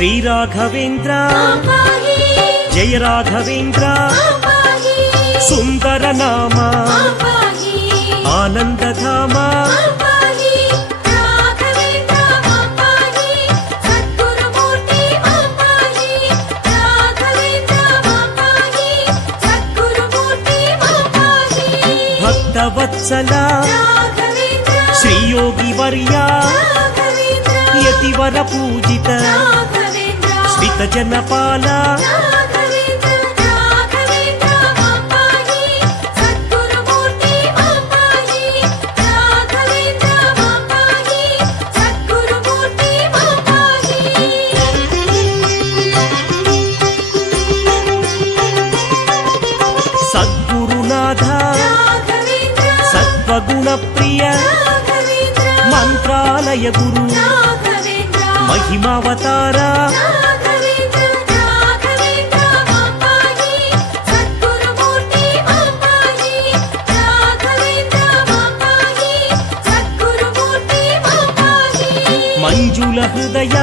శ్రీ రాఘవేంద్ర జయ రాఘవేంద్ర సుందర నామ ఆనందధామ భక్తవత్సల శ్రీ యోగి వర్య యతివర పూజిత శ్రిత జనపాల సద్గురునాథ సత్వగుణ ప్రియ మంత్రాలయ గురు మహిమావతార మంజుల హృదయ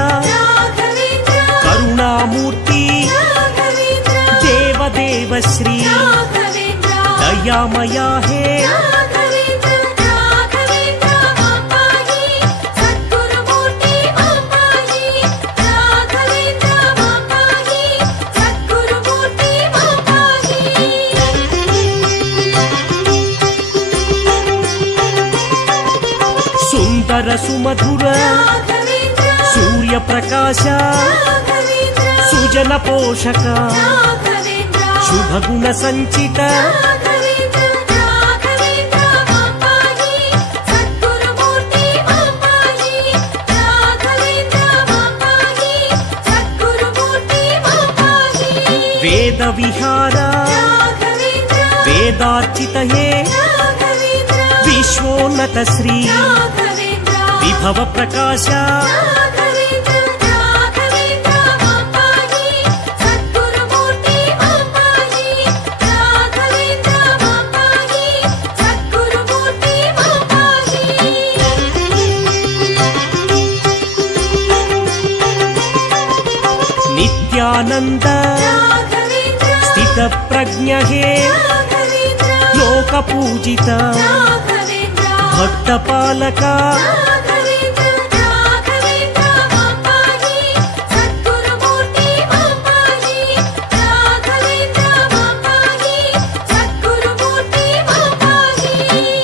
కరుణామూర్తి దేవదేవ శ్రీ దయామయా హే సుందర సుమధుర సూర్య ప్రకాశ సుజన పోషక శుభగుణ సంచిత వేద విహార వేదార్చిత హే విశ్వోన్నత శ్రీ విభవ ప్రకాశ నిత్యానంద స్థిత ప్రజ్ఞ హే లోక పూజిత భక్త పాలక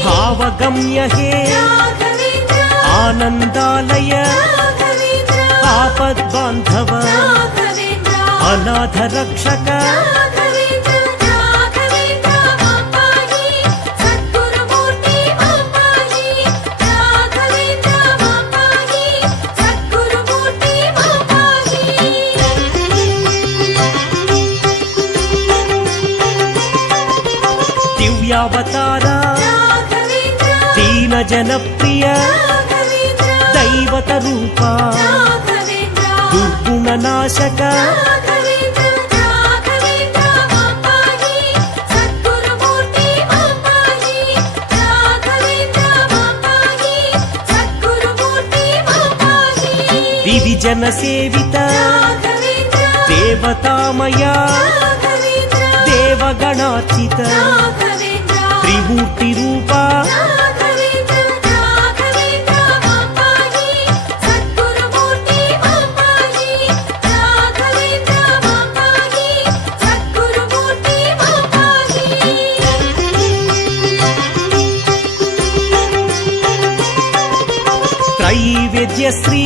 భావగమ్య హే ఆనందాలయ ఆపద్బాంధవ అనాథ రక్షక దివ్యావతార దీన జనప్రియ దైవత రూప దుర్గుణ నాశక దివిజన సేవిత దేవతామయ దేవగణార్చిత త్రిమూర్తి రూప त्रैवेद्य श्री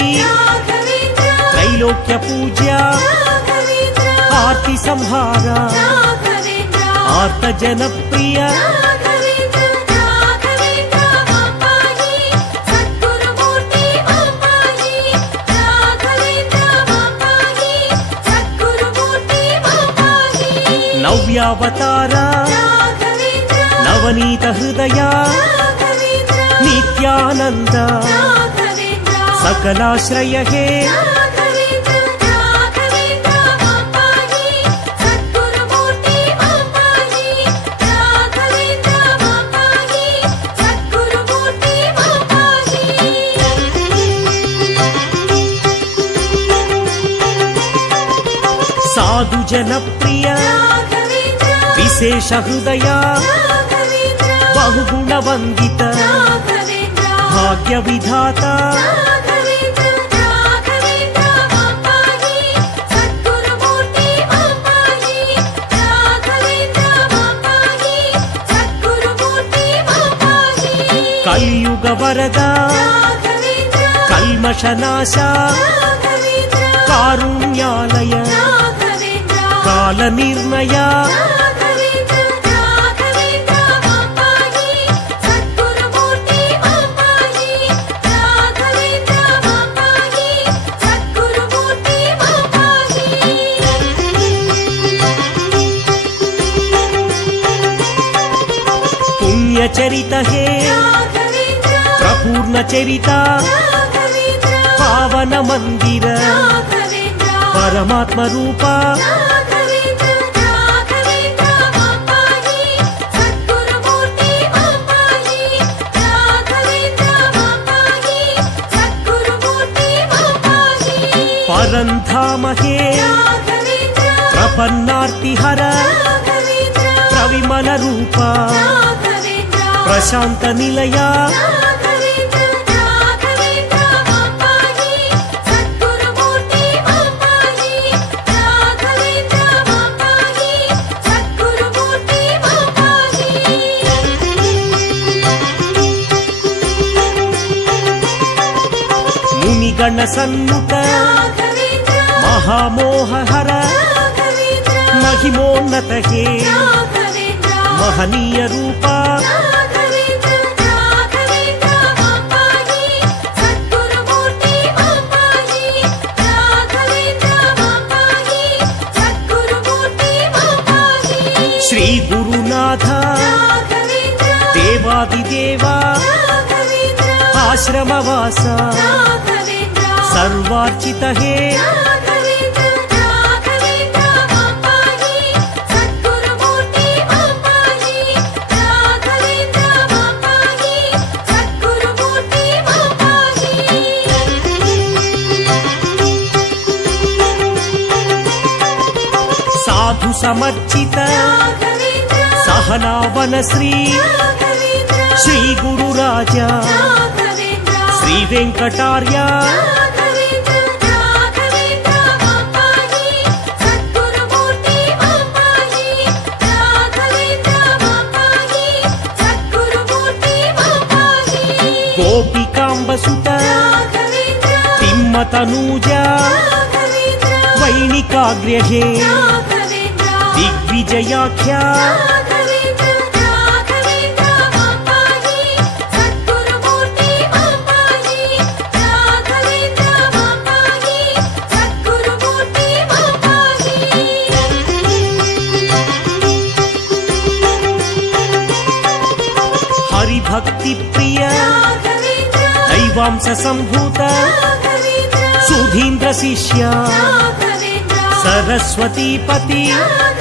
त्रैलोक्य पूज्य आरती संहार आर्त जनप्रिय नव्यावतार नवनीत हृदय नित्यानंद सकलाश्रय हे जनप्रिय राघवेन्द्र विशेष हृदय राघवेन्द्र बहुगुण वंदित राघवेन्द्र भाग्य विधाता राघवेन्द्र राघवेन्द्र मापाहि सद्गुरुमूर्ति मापाहि राघवेन्द्र मापाहि सद्गुरुमूर्ति मापाहि कलियुग वरद राघवेन्द्र कल्मषनाश राघवेन्द्र कारुण्यालय राघवेन्द्र काल निर्णय राघवेन्द्र राघवेन्द्र मापाहि सद्गुरुमूर्ति मापाहि राघवेन्द्र मापाहि सद्गुरुमूर्ति मापाहि पुण्य चरित हे राघवेन्द्र प्रपूर्ण चरिता राघवेन्द्र पावन मंदिर राघवेन्द्र परमात्म रूपा राघवेन्द्र राघवेन्द्र मापाहि सद्गुरुमूर्ति मापाहि राघवेन्द्र मापाहि सद्गुरुमूर्ति मापाहि परन्धाम हे राघवेन्द्र प्रपन्नार्तिहर राघवेन्द्र प्रविमल रूपा राघवेन्द्र प्रशांत निलया राघवेन्द्र राघवेन्द्र मापाहि सद्गुरुमूर्ति मापाहि राघवेन्द्र मापाहि सद्गुरुमूर्ति मापाहि मुनिगण सन्मुख राघवेन्द्र महामोहहर राघवेन्द्र महिमोन्नत हे राघवेन्द्र महनीय रूपा राघवेन्द्र राघवेन्द्र मापाहि सद्गुरुमूर्ति मापाहि राघवेन्द्र मापाहि सद्गुरुमूर्ति मापाहि श्री गुरुनाथ राघवेन्द्र देवादिदेवा राघवेन्द्र आश्रमवास राघवेन्द्र सर्वार्चित हे राघवेन्द्र राघवेन्द्र मापाहि सद्गुरुमूर्ति मापाहि राघवेन्द्र मापाहि सद्गुरुमूर्ति मापाहि साधु समर्चित राघवेन्द्र सहनावन श्री राघवेन्द्र श्री गुरुराजा राघवेन्द्र श्री वेंकटार्य राघवेन्द्र राघवेन्द्र मापाहि सद्गुरुमूर्ति मापाहि राघवेन्द्र मापाहि सद्गुरुमूर्ति मापाहि गोपिकाम्बसुत राघवेन्द्र तिम्मतनूज राघवेन्द्र वैणिकाग्र्य हे राघवेन्द्र दिग्विजयाख्या राघवेन्द्र राघवेन्द्र मापाहि सद्गुरुमूर्ति मापाहि राघवेन्द्र मापाहि सद्गुरुमूर्ति मापाहि हरिभक्ति प्रिय राघवेन्द्र दैवांश संभूत राघवेन्द्र सुधीन्द्र शिष्य राघवेन्द्र सरस्वती पति राघवेन्द्र